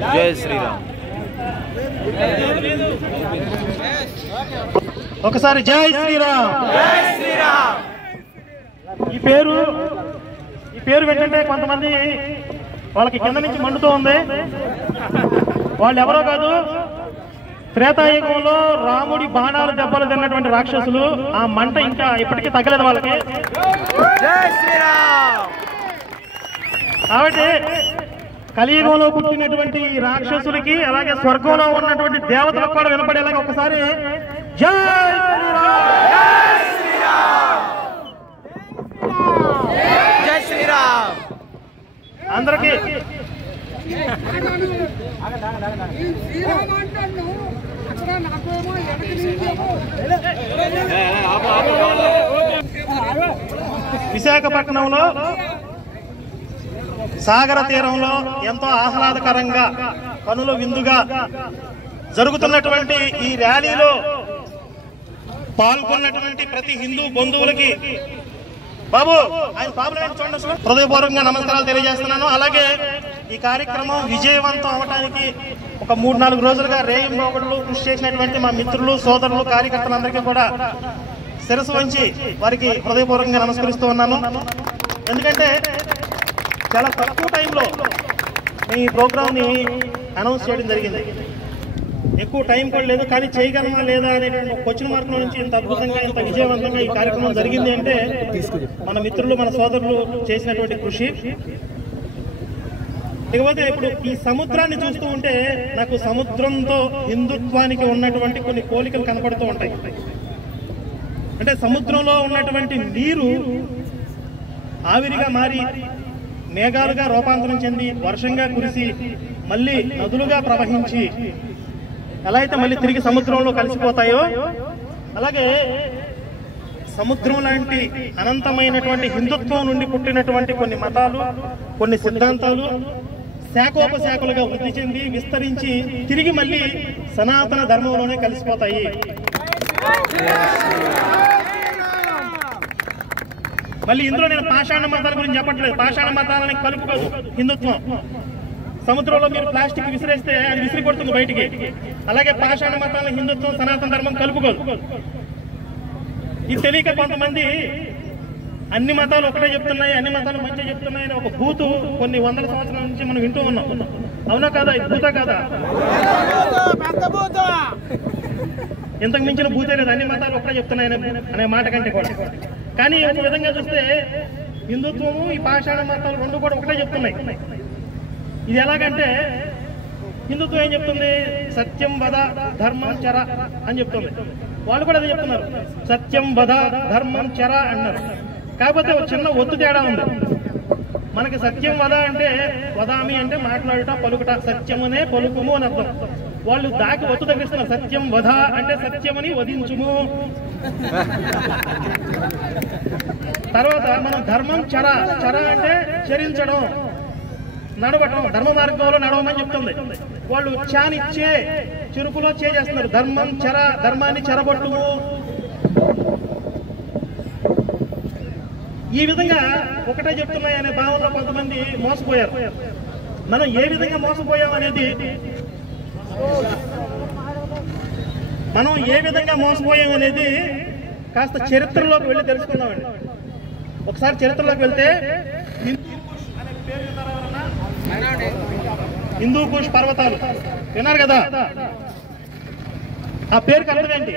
జై శ్రీరామ్. ఒకసారి జై శ్రీరామ్. జై శ్రీరామ్. ఈ పేరు ఏంటంటే కొంతమంది వాళ్ళకి కింద నుంచి మండుతూ ఉంది. వాళ్ళు ఎవరో కాదు, త్రేతాయుగంలో రాముడి బాణాలు దెబ్బలు తిన్నటువంటి రాక్షసులు. ఆ మంట ఇంకా ఇప్పటికీ తగ్గలేదు వాళ్ళకి. జై శ్రీరామ్. కాబట్టి కలియుగంలో పుట్టినటువంటి రాక్షసులకి అలాగే స్వర్గంలో ఉన్నటువంటి దేవతలకు కూడా వినపడేలాగా ఒకసారి జై శ్రీరామ్. జై శ్రీరామ్. అందరికీ విశాఖపట్నంలో సాగర తీరంలో ఎంతో ఆహ్లాదకరంగా కనుల విందుగా జరుగుతున్నటువంటి ఈ ర్యాలీలో పాల్గొన్నటువంటి ప్రతి హిందూ బంధువులకి బాబు ఆయన ప్రాబ్లం చూడండి అసలు హృదయపూర్వకంగా నమస్కారాలు తెలియజేస్తున్నాను. అలాగే ఈ కార్యక్రమం విజయవంతం అవడానికి ఒక 3-4 రోజులుగా రేయింబోగుళ్ళు కృషి చేసినటువంటి మా మిత్రులు సోదరులు కార్యకర్తలందరికీ కూడా శిరస్సు వంచి వారికి హృదయపూర్వకంగా నమస్కరిస్తూ ఉన్నాను. ఎందుకంటే చాలా తక్కువ టైంలో ఈ ప్రోగ్రామ్ని అనౌన్స్ చేయడం జరిగింది. ఎక్కువ టైం కూడా లేదు, కానీ చేయగలమా లేదా అనేటువంటి క్వశ్చన్ మార్క్ నుంచి ఇంత అద్భుతంగా ఇంత విజయవంతంగా ఈ కార్యక్రమం జరిగింది అంటే మన మిత్రులు మన సోదరులు చేసినటువంటి కృషి. ఇకపోతే ఇప్పుడు ఈ సముద్రాన్ని చూస్తూ ఉంటే నాకు సముద్రంతో హిందుత్వానికి ఉన్నటువంటి కొన్ని పోలికలు కనపడుతూ ఉంటాయి. అంటే సముద్రంలో ఉన్నటువంటి నీరు ఆవిరిగా మారి మేఘాలుగా రూపాంతరం చెంది వర్షంగా కురిసి మళ్ళీ నదులుగా ప్రవహించి ఎలా అయితే మళ్ళీ తిరిగి సముద్రంలో కలిసిపోతాయో అలాగే సముద్రం లాంటి అనంతమైనటువంటి హిందుత్వం నుండి పుట్టినటువంటి కొన్ని మతాలు కొన్ని సిద్ధాంతాలు శాఖోపశాఖలుగా వృద్ధి చెంది విస్తరించి తిరిగి మళ్ళీ సనాతన ధర్మంలోనే కలిసిపోతాయి. మళ్ళీ ఇందులో నేను పాషాణ మతాల గురించి చెప్పట్లేదు. పాషాణ మతాలని కలుపుకోదు హిందుత్వం. సముద్రంలో మీరు ప్లాస్టిక్ విసిరేస్తే అది విసిరి కొడుతుంది బయటికి. అలాగే పాషాణ మతాలను హిందుత్వం సనాతన ధర్మం కలుపుకోదు. ఇది తెలియక కొంతమంది అన్ని మతాలు ఒకటే చెప్తున్నాయి, అన్ని మతాలు మంచిగా చెప్తున్నాయి అని ఒక భూతు కొన్ని వందల సంవత్సరాల నుంచి మనం వింటూ ఉన్నాం. అవునా కాదా? ఇది భూత కాదా? ఇంతకు మించిన భూతే లేదు. అన్ని మతాలు ఒకటే చెప్తున్నాయి అనే మాట కంటే కూడా. కానీ ఒక విధంగా చూస్తే హిందుత్వము ఈ పాషాణ మతాలు రెండు కూడా ఒకటే చెప్తున్నాయి. ఇది ఎలాగంటే హిందుత్వం ఏం చెప్తుంది? సత్యం వద ధర్మం చర అని చెప్తుంది. వాళ్ళు కూడా అదే చెప్తున్నారు, సత్యం వద ధర్మం చర అన్నారు. కాకపోతే ఒక చిన్న ఒత్తు తేడా ఉంది. మనకి సత్యం వద అంటే వదామి అంటే మాట్లాడుట పలుకుట, సత్యమునే పలుకుము అని అర్థం. వాళ్ళు దాకి ఒత్తు తగ్గిస్తున్నారు. సత్యం వధ అంటే సత్యముని వధించుము. తర్వాత మనం ధర్మం చర, చర అంటే చరించడం, నడవటం, ధర్మ మార్గంలో నడవమని చెప్తుంది. వాళ్ళు చానిచ్చే చురుకులో చేస్తున్నారు. ధర్మం చర, ధర్మాన్ని చెరబట్టుము. ఈ విధంగా ఒకటే చెప్తున్నాయి అనే భావనలో కొంతమంది మోసపోయారు. మనం ఏ విధంగా మోసపోయాం అనేది కాస్త చరిత్రలోకి వెళ్ళి తెలుసుకుందామండి. ఒకసారి చరిత్రలోకి వెళ్తే హిందూ కుష్ పర్వతాలు విన్నారు కదా? ఆ పేరుకి అర్థం ఏంటి?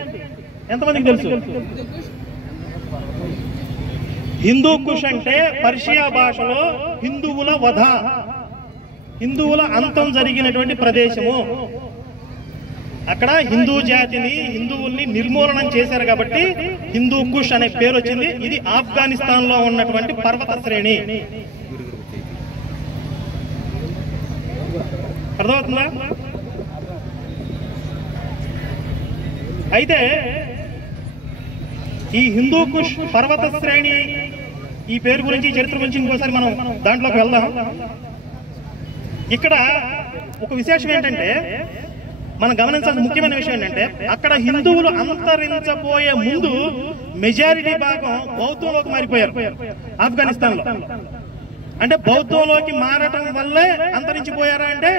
ఎంతమందికి తెలుసు? హిందూ కుష్ అంటే పర్షియా భాషలో హిందువుల వధ, హిందువుల అంతం జరిగినటువంటి ప్రదేశము. అక్కడ హిందూ జాతిని, హిందువుల్ని నిర్మూలనం చేశారు కాబట్టి హిందూ కుష్ అనే పేరు వచ్చింది. ఇది ఆఫ్ఘనిస్తాన్ లో ఉన్నటువంటి పర్వత శ్రేణి. అర్థమవుతుందా? అయితే ఈ హిందూ కుష్ పర్వత శ్రేణి ఈ పేరు గురించి, చరిత్ర గురించి ఇంకోసారి మనం దాంట్లోకి వెళ్దాం. ఇక్కడ ఒక విశేషం ఏంటంటే, మనం గమనించాల్సిన ముఖ్యమైన విషయం ఏంటంటే, అక్కడ హిందువులు అంతరించబోయే ముందు మెజారిటీ భాగం బౌద్ధంలోకి మారిపోయారు ఆఫ్ఘనిస్తాన్ లో. అంటే బౌద్ధంలోకి మారటం వల్లే అంతరించిపోయారా అంటే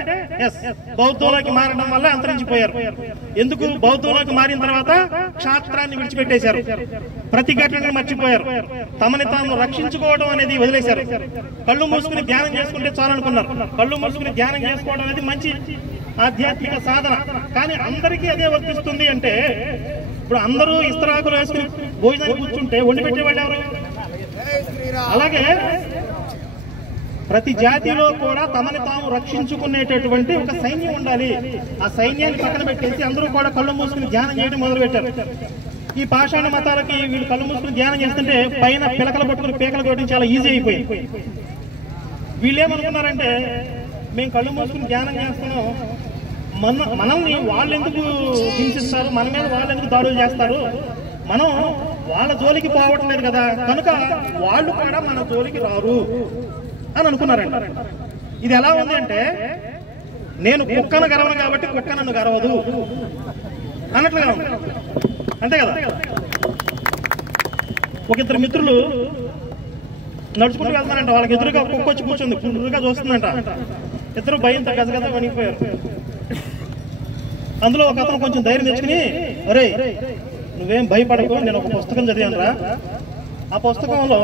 ఎస్, బౌద్ధంలోకి మారడం వల్ల అంతరించిపోయారు. ఎందుకు? బౌద్ధంలోకి మారిన తర్వాత క్షాత్రాన్ని విడిచిపెట్టేశారు, ప్రతిఘటనను మర్చిపోయారు, తమని తాము రక్షించుకోవడం అనేది వదిలేశారు. కళ్ళు మూసుకుని ధ్యానం చేసుకుంటే చాలనుకున్నారు. కళ్ళు మూసుకుని ధ్యానం చేసుకోవడం అనేది మంచి ఆధ్యాత్మిక సాధన, కానీ అందరికీ అదే వర్తిస్తుంది అంటే ఇప్పుడు అందరూ ఇస్తరాకులు వేసుకుని భోజనానికి కూర్చుంటే వండి పెట్టేవాళ్ళు ఎవరు? అలాగే ప్రతి జాతిలో కూడా తమని తాము రక్షించుకునేటటువంటి ఒక సైన్యం ఉండాలి. ఆ సైన్యాన్ని పక్కన పెట్టేసి అందరూ కూడా కళ్ళు మూసుకుని ధ్యానం చేయడం మొదలు పెట్టారు. ఈ పాషాణ మతాలకి వీళ్ళు కళ్ళు మూసుకుని ధ్యానం చేస్తుంటే పైన పిలకలు పట్టుకుని పీకలు కొట్టడం చాలా ఈజీ అయిపోయింది. వీళ్ళు ఏమనుకున్నారంటే, మేము కళ్ళు మూసుకుని ధ్యానం చేస్తున్నాం, మనల్ని వాళ్ళు ఎందుకు హింసిస్తారు, మన మీద వాళ్ళు ఎందుకు దాడులు చేస్తారు, మనం వాళ్ళ జోలికి పోవటం లేదు కదా, కనుక వాళ్ళు కూడా మన జోలికి రారు అని అనుకున్నారండి. ఇది ఎలా ఉంది అంటే, నేను కుక్కను గరవను కాబట్టి కుక్క నన్ను గరవదు అన్నట్లుగా ఉంది, అంతే కదా. ఒక ఇద్దరు మిత్రులు నడుచుకుంటూ వెళ్తానంట, వాళ్ళకి ఎదురుగా కుక్క వచ్చి కూర్చుంది, ఎదురుగా చూస్తుందంట. ఇద్దరు భయంతో గజగజ వణికిపోయారు. అందులో ఒక అతను కొంచెం ధైర్యం తెచ్చుకుని, అరే నువ్వేం భయపడకు, నేను ఒక పుస్తకం చదివానురా, ఆ పుస్తకంలో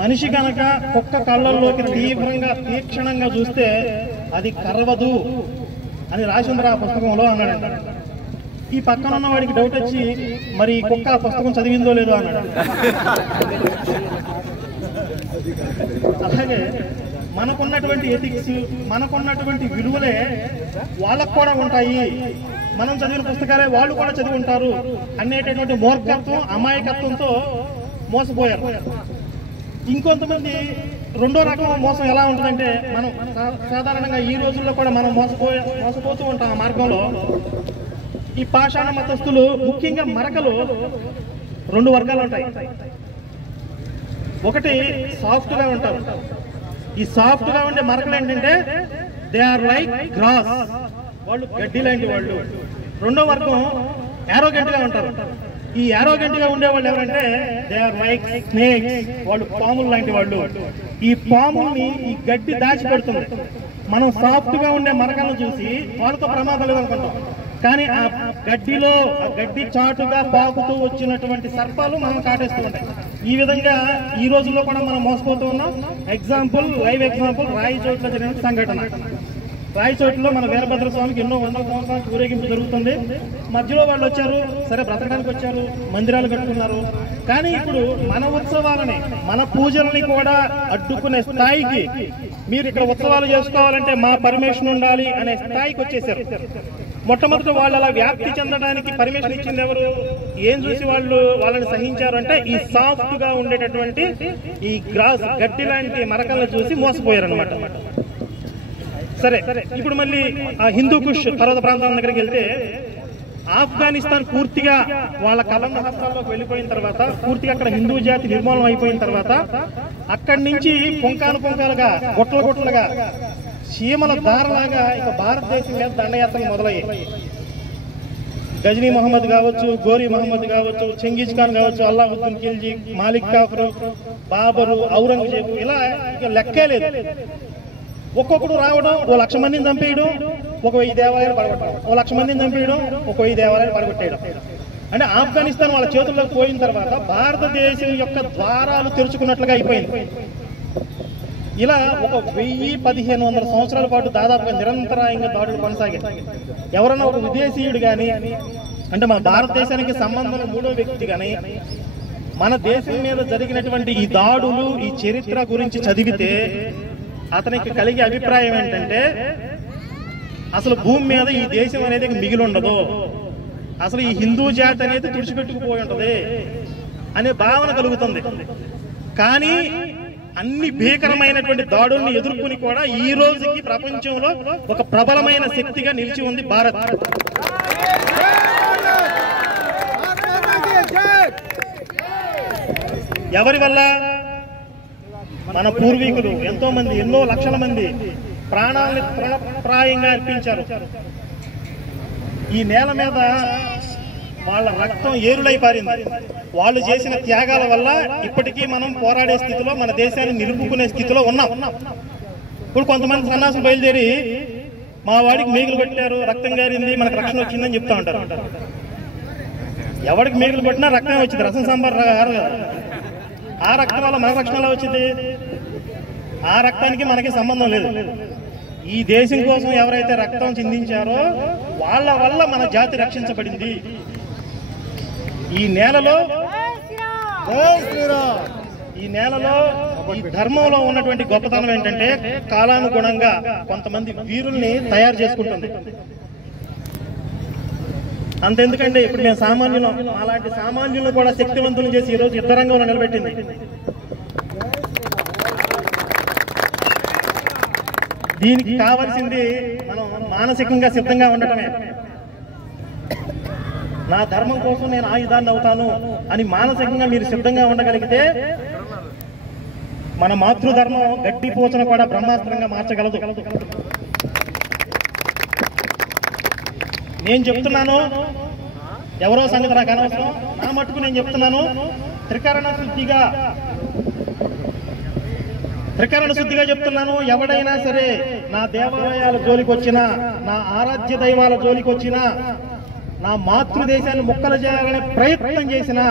మనిషి కనుక కుక్క కళ్ళల్లోకి తీక్షణంగా చూస్తే అది కరవదు అని రాసిందిరా ఆ పుస్తకంలో అన్నాడంట. ఈ పక్కన ఉన్న వాడికి డౌట్ వచ్చి, మరి కుక్క ఆ పుస్తకం చదివిందో లేదో అన్నాడు. అలాగే మనకున్నటువంటి ఎథిక్స్, మనకున్నటువంటి విలువలే వాళ్ళకు కూడా ఉంటాయి, మనం చదివిన పుస్తకాలే వాళ్ళు కూడా చదివి ఉంటారు అనేటటువంటి మూర్ఖత్వం, అమాయకత్వంతో మోసపోయారు. ఇంకొంతమంది రెండో రకం మోసం ఎలా ఉంటుందంటే, మనం సాధారణంగా ఈ రోజుల్లో కూడా మనం మోసపోతూ ఉంటాం ఆ మార్గంలో. ఈ పాషాణ మతస్థులు, ముఖ్యంగా మరకలు, రెండు వర్గాలు ఉంటాయి. ఒకటి సాఫ్ట్ గా ఉంటారు. ఈ సాఫ్ట్ గా ఉండే మరకలు ఏంటంటే దే ఆర్ లైక్ గ్రాస్, వాళ్ళు గడ్డి లాంటి వాళ్ళు. రెండో వర్గం యారోగెంట్ గా ఉంటారు. ఈ యారోగెంట్ గా ఉండేవాళ్ళు ఎవరంటే దే ఆర్ లైక్ స్నేక్స్, వాళ్ళు పాములు లాంటి వాళ్ళు. ఈ పాముల్ని ఈ గడ్డి దాచి పెడుతుంది. మనం సాఫ్ట్ గా ఉండే మరకలను చూసి వాళ్ళతో ప్రమాదం లేదనుకుంటాం, కానీ ఆ గడ్డిలో, ఆ గడ్డి చాటుగా పాకుతూ వచ్చినటువంటి సర్పాలు మనం కాటేస్తూ ఉంటాయి. ఈ విధంగా ఈ రోజుల్లో కూడా మనం మోసపోతూ ఉన్నాం. ఎగ్జాంపుల్, లైవ్ ఎగ్జాంపుల్, రాయచోట్ల జరిగిన సంఘటన. రాయచోట్లలో మన వీరభద్ర స్వామికి ఎన్నో వందల సంవత్సరాలకు ఊరేగింపు జరుగుతుంది. మధ్యలో వాళ్ళు వచ్చారు, సరే బ్రతకడానికి వచ్చారు, మందిరాలు కట్టుకున్నారు. కానీ ఇప్పుడు మన ఉత్సవాలని, మన పూజల్ని కూడా అడ్డుకునే స్థాయికి, మీరు ఇక్కడ ఉత్సవాలు చేసుకోవాలంటే మా పర్మిషన్ ఉండాలి అనే స్థాయికి వచ్చేసారు. మొట్టమొదటి వాళ్ళు అలా వ్యాప్తి చెందడానికి పర్మిషన్ ఇచ్చింది ఎవరు? ఏం చూసి వాళ్ళు వాళ్ళని సహించారు అంటే ఈ సాఫ్ట్ గా ఉండేటటువంటి ఈ గ్రాస్, గడ్డి లాంటి మరకలను చూసి మోసపోయారు అనమాట. సరే, ఇప్పుడు మళ్ళీ ఆ హిందూ కుష్ పర్వత ప్రాంతాల దగ్గరికి వెళ్తే, ఆఫ్ఘనిస్తాన్ పూర్తిగా వాళ్ళ కలంగ హస్తాల్లోకి వెళ్ళిపోయిన తర్వాత, పూర్తిగా అక్కడ హిందూ జాతి నిర్మూలన అయిపోయిన తర్వాత, అక్కడి నుంచి పొంకాలుగా, గుట్టలుగా, చీమల దారలాగా ఇక భారతదేశం మీద దండయాత్రలు మొదలయ్యాయి. గజనీ మహమ్మద్ కావచ్చు, గోరీ మహమ్మద్ కావచ్చు, చెంగిజ్ ఖాన్ కావచ్చు, అల్లావుద్దీన్ ఖిల్జీ, మాలిక్ కాఫర్, బాబరు, ఔరంగజేబు, ఇలా ఇక లెక్కే లేదు. ఒక్కొక్కడు రావడం, 1,00,000 మందిని చంపేయడం, 1,000 దేవాలయాలు పడగొట్టడం, 1,00,000 మందిని చంపేయడం, 1,000 దేవాలయాలు పడగొట్టేయడం. అంటే ఆఫ్ఘనిస్తాన్ వాళ్ళ చేతుల్లోకి పోయిన తర్వాత భారతదేశం యొక్క ద్వారాలు తెరుచుకున్నట్లుగా అయిపోయింది. ఇలా ఒక 1000-1500 సంవత్సరాల పాటు దాదాపుగా నిరంతరాయంగా దాడులు కొనసాగాయి. ఎవరన్నా ఒక విదేశీయుడు కానీ, అంటే మన భారతదేశానికి సంబంధం మూడో వ్యక్తి కానీ మన దేశం మీద జరిగినటువంటి ఈ దాడులు, ఈ చరిత్ర గురించి చదివితే అతనికి కలిగే అభిప్రాయం ఏంటంటే, అసలు భూమి మీద ఈ దేశం అనేది మిగిలి ఉండదు, అసలు ఈ హిందూ జాతి అనేది తుడిచిపెట్టుకుపోయి ఉంటది అనే భావన కలుగుతుంది. కానీ అన్ని భీకరమైనటువంటి దాడుల్ని ఎదుర్కొని కూడా ఈ రోజుకి ప్రపంచంలో ఒక ప్రబలమైన శక్తిగా నిలిచి ఉంది భారత్. ఎవరి వల్ల? మన పూర్వీకులు ఎంతో మంది, ఎన్నో లక్షల మంది ప్రాణాలని తృణప్రాయంగా అర్పించారు. ఈ నేల మీద వాళ్ళ రక్తం ఏరులై పారింది. వాళ్ళు చేసిన త్యాగాల వల్ల ఇప్పటికీ మనం పోరాడే స్థితిలో, మన దేశాన్ని నిలుపుకునే స్థితిలో ఉన్నాం. ఇప్పుడు కొంతమంది సన్నాసులు బయలుదేరి మా వాడికి మేకులు కొట్టారు, రక్తం గారింది, మనకు రక్షణ వచ్చిందని చెప్తా ఉంటారు. ఎవరికి మేకులు కొట్టినా రక్తమే వచ్చింది, రసం సాంబార్ రాదు కదా. ఆ రక్తం వల్ల మనకు రక్షణ ఎలా వచ్చింది? ఆ రక్తానికి మనకి సంబంధం లేదు. ఈ దేశం కోసం ఎవరైతే రక్తం చిందించారో వాళ్ళ వల్ల మన జాతి రక్షించబడింది. ఈ నేలలో ఈ ధర్మంలో ఉన్నటువంటి గొప్పతనం ఏంటంటే కాలానుగుణంగా కొంతమంది వీరుల్ని తయారు చేసుకుంటుంది. అంతెందుకంటే ఇప్పుడు మేము సామాన్యులు, అలాంటి సామాన్యులను కూడా శక్తివంతులు చేసి ఈరోజు యుద్ధ రంగంలో నిలబెట్టింది. దీనికి కావాల్సింది మనం మానసికంగా సిద్ధంగా ఉండటమే. నా ధర్మం కోసం నేను ఆయుధాన్ని అవుతాను అని మానసికంగా మీరు సిద్ధంగా ఉండగలిగితే మన మాతృధర్మం గట్టి పోచన కూడా బ్రహ్మాస్త్రంగా మార్చగలదు. నేను చెప్తున్నాను, ఎవరో సంగతి నాకు అనవసరం, నా మట్టుకు నేను చెప్తున్నాను. త్రికరణ శుద్ధిగా చెప్తున్నాను. ఎవడైనా సరే నా దేవాలయాల జోలికి వచ్చినా, నా ఆరాధ్య దైవాల జోలికి వచ్చినా, నా మాతృదేశాన్ని ముక్కలు చేయాలనే ప్రయత్నం చేసినా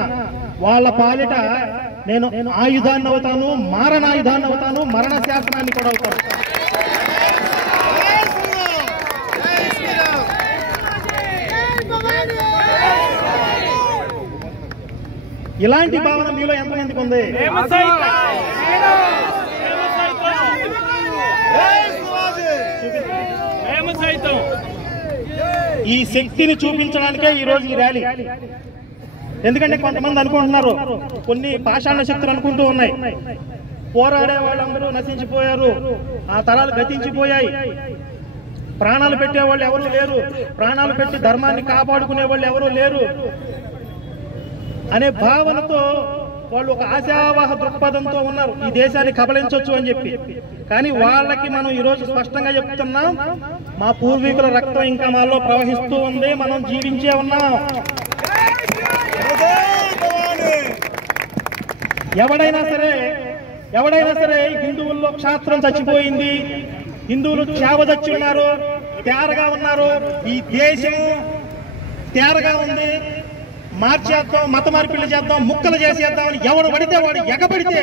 వాళ్ళ పాలిట నేను ఆయుధాన్ని అవుతాను, మారణాయుధాన్ని అవుతాను, మరణ శాసనాన్ని కూడా అవుతాను. ఇలాంటి భావన మీలో ఎంతమందికి ఉంది? ఈ శక్తిని చూపించడానికే ఈరోజు ఈ ర్యాలీ. ఎందుకంటే కొంతమంది అనుకుంటున్నారు, కొన్ని పాషాణ శక్తులు అనుకుంటూ ఉన్నాయి, పోరాడే వాళ్ళందరూ నశించిపోయారు, ఆ తరాలు గతించిపోయాయి, ప్రాణాలు పెట్టే వాళ్ళు ఎవరు లేరు, ప్రాణాలు పెట్టి ధర్మాన్ని కాపాడుకునే వాళ్ళు ఎవరు లేరు అనే భావనతో వాళ్ళు ఒక ఆశావాహ దృక్పథంతో ఉన్నారు, ఈ దేశాన్ని కబళించవచ్చు అని చెప్పి. కానీ వాళ్ళకి మనం ఈరోజు స్పష్టంగా చెప్తున్నాం, మా పూర్వీకుల రక్తం ఇంకా మాలో ప్రవహిస్తూ ఉంది, మనం జీవించే ఉన్నాం. ఎవడైనా సరే హిందువుల్లో క్షాత్రం చచ్చిపోయింది, హిందువులు చేవ చచ్చి ఉన్నారు, తేరగా ఉన్నారు, ఈ దేశం తేరగా ఉంది, మార్చేద్దాం, మత మార్పిళ్ళు చేద్దాం, ముక్కలు చేసేద్దామని ఎవడు పడితే వాడు ఎగబడితే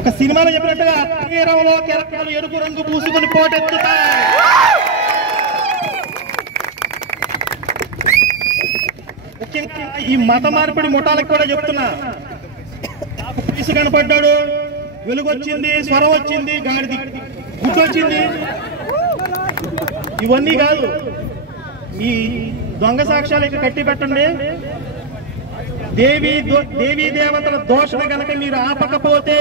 ఒక సినిమాలో చెప్పినట్టుగా తీరంలో కెరటాలు ఎరుపు రంగు పూసుకొని పోటెత్తుతాయి. ముఖ్యంగా ఈ మత మార్పిడి ముఠాలకు కూడా చెప్తున్నా, వయసు కనపడ్డాడు, వెలుగొచ్చింది, స్వరం వచ్చింది, గాడిది గుర్తొచ్చింది, ఇవన్నీ కాదు. ఈ దొంగ సాక్ష్యాలు ఇక కట్టి పెట్టండి. దేవీ దేవతల దోషణ కనుక మీరు ఆపకపోతే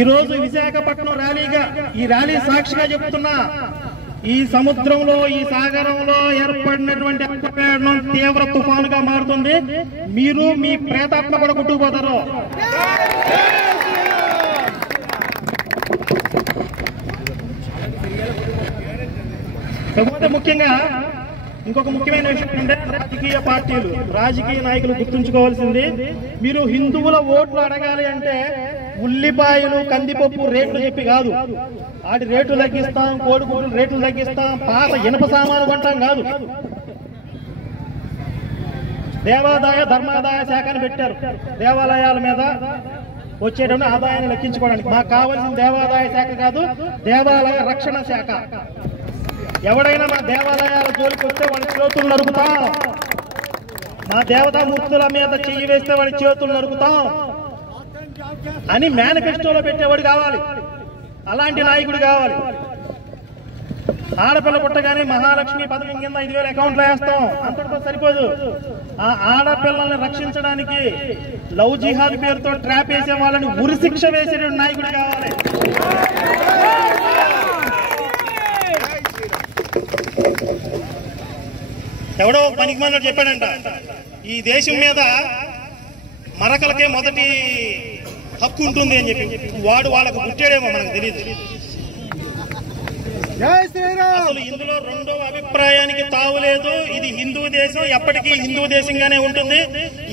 ఈరోజు విశాఖపట్నం ర్యాలీగా, ఈ ర్యాలీ సాక్షిగా చెప్తున్నా, ఈ సముద్రంలో, ఈ సాగరంలో ఏర్పడినటువంటి అల్పపీడనం తీవ్ర తుఫానుగా మారుతుంది. మీరు మీ ప్రేతాత్మ కూడా కొట్టుకుపోతారు. కాకపోతే ముఖ్యంగా ఇంకొక ముఖ్యమైన విషయం ఏంటంటే రాజకీయ పార్టీలు, రాజకీయ నాయకులు గుర్తుంచుకోవాల్సింది, మీరు హిందువుల ఓట్లు అడగాలి అంటే ఉల్లిపాయలు, కందిపప్పు రేట్లు చెప్పి కాదు, వాటి రేట్లు తగ్గిస్తాం, కోడిగుడ్లు రేట్లు తగ్గిస్తాం, పాత ఇనప సామాను కొంటాం కాదు. దేవాదాయ ధర్మాదాయ శాఖని పెట్టారు, దేవాలయాల మీద వచ్చేటువంటి ఆదాయాన్ని లెక్కించుకోవడానికి. మాకు కావాల్సిన దేవాదాయ శాఖ కాదు, దేవాలయ రక్షణ శాఖ. ఎవడైనా మా దేవాలయాల జోలికి వస్తే వాడి చేతులు నరుకుతాం, మా దేవతామూర్తుల మీద చెయ్యి వేస్తే వాడి చేతులు నరుకుతాం అని మేనిఫెస్టోలో పెట్టేవాడు కావాలి, అలాంటి నాయకుడు కావాలి. ఆడపిల్ల పుట్టగానే మహాలక్ష్మి పథకం కింద 5,000 అకౌంట్లో వేస్తాం, అంతటితో సరిపోదు. ఆ ఆడపిల్లల్ని రక్షించడానికి లవ్ జిహాద్ పేరుతో ట్రాప్ వేసే వాళ్ళని ఉరిశిక్ష వేసే నాయకుడు కావాలి. ఎవడో పనికిమాలినట్టు చెప్పాడంట, ఈ దేశం మీద మరకలకే మొదటి హక్కు ఉంటుంది అని చెప్పి. వాడు వాళ్ళకు పుట్టాడేమో మనకు తెలియదు. జై శ్రీరామ్. అసలు ఇందులో రెండవ అభిప్రాయానికి తావులేదు. ఇది హిందూ దేశం, ఎప్పటికీ హిందూ దేశంగానే ఉంటుంది.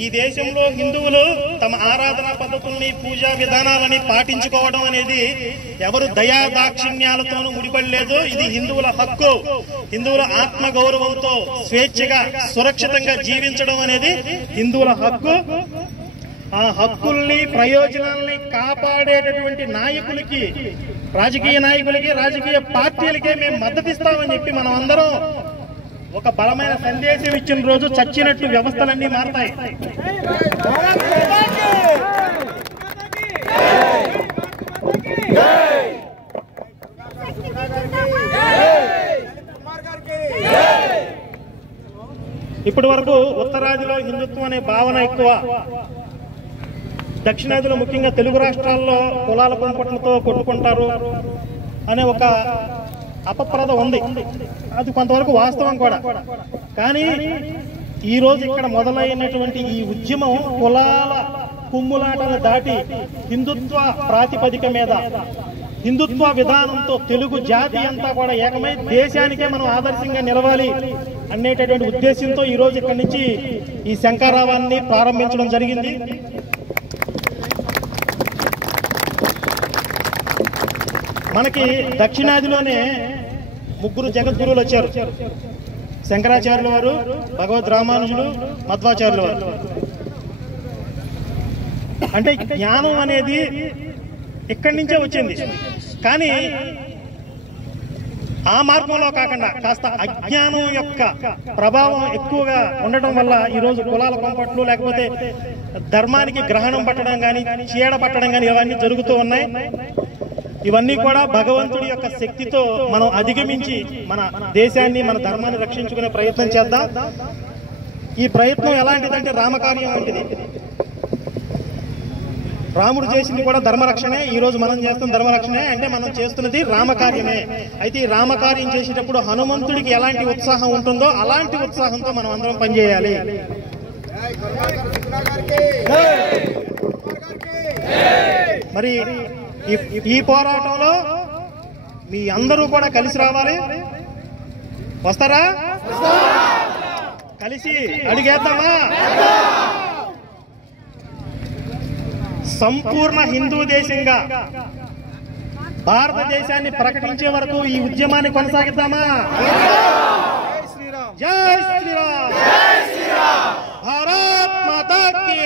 ఈ దేశంలో హిందువులు తమ ఆరాధనా పద్ధతుల్ని, పూజా విధానాలని పాటించుకోవడం అనేది ఎవరు దయా దాక్షిణ్యాలతోనూ ముడిపడలేదు. ఇది హిందువుల హక్కు. హిందువుల ఆత్మ గౌరవంతో స్వేచ్ఛగా సురక్షితంగా జీవించడం అనేది హిందువుల హక్కు. ఆ హక్కుల్ని, ప్రయోజనాల్ని కాపాడేటటువంటి నాయకులకి, రాజకీయ నాయకులకి, రాజకీయ పార్టీలకే మేము మద్దతిస్తామని చెప్పి మనం అందరం ఒక బలమైన సందేశం ఇచ్చిన రోజు చచ్చినట్టు వ్యవస్థలన్నీ మారతాయి. ఇప్పటి వరకు ఉత్తరాదిలో హిందుత్వం అనే భావన ఎక్కువ, దక్షిణాదిలో ముఖ్యంగా తెలుగు రాష్ట్రాల్లో కులాల కుంపట్లతో కొట్టుకుంటారు అనే ఒక అపప్రద ఉంది. అది కొంతవరకు వాస్తవం కూడా. కానీ ఈ రోజు ఇక్కడ మొదలైనటువంటి ఈ ఉద్యమం కులాల కుమ్ములాటను దాటి హిందుత్వ ప్రాతిపదిక మీద, హిందుత్వ విధానంతో తెలుగు జాతి అంతా కూడా ఏకమై దేశానికే మనం ఆదర్శంగా నిలవాలి అనేటటువంటి ఉద్దేశంతో ఈ రోజు ఇక్కడి నుంచి ఈ శంఖారావాన్ని ప్రారంభించడం జరిగింది. మనకి దక్షిణాదిలోనే ముగ్గురు జగద్గురువులు వచ్చారు. శంకరాచార్యుల వారు, భగవద్ రామానుజులు, మధ్వాచార్యుల వారు. అంటే జ్ఞానం అనేది ఇక్కడి నుంచే వచ్చింది. కానీ ఆ మార్గంలో కాకుండా కాస్త అజ్ఞానం యొక్క ప్రభావం ఎక్కువగా ఉండటం వల్ల ఈరోజు కులాల కొంపట్లు, లేకపోతే ధర్మానికి గ్రహణం పట్టడం కానీ, చీడ పట్టడం కానీ ఇవన్నీ జరుగుతూ ఉన్నాయి. ఇవన్నీ కూడా భగవంతుడి యొక్క శక్తితో మనం అధిగమించి మన దేశాన్ని, మన ధర్మాన్ని రక్షించుకునే ప్రయత్నం చేద్దాం. ఈ ప్రయత్నం ఎలాంటిదంటే రామకార్యం వంటిది. రాముడు చేసింది కూడా ధర్మరక్షణే. ఈ రోజు మనం చేస్తున్న ధర్మరక్షణే. అంటే మనం చేస్తున్నది రామకార్యమే. అయితే ఈ రామకార్యం చేసేటప్పుడు హనుమంతుడికి ఎలాంటి ఉత్సాహం ఉంటుందో అలాంటి ఉత్సాహంతో మనం అందరం పనిచేయాలి. మరి ఈ పోరాటంలో మీ అందరూ కూడా కలిసి రావాలి. వస్తారా? కలిసి అడిగేద్దామా? సంపూర్ణ హిందూ దేశంగా భారతదేశాన్ని ప్రకటించే వరకు ఈ ఉద్యమాన్ని కొనసాగిద్దామా? జై శ్రీరామ్. భారత్ మాతా కీ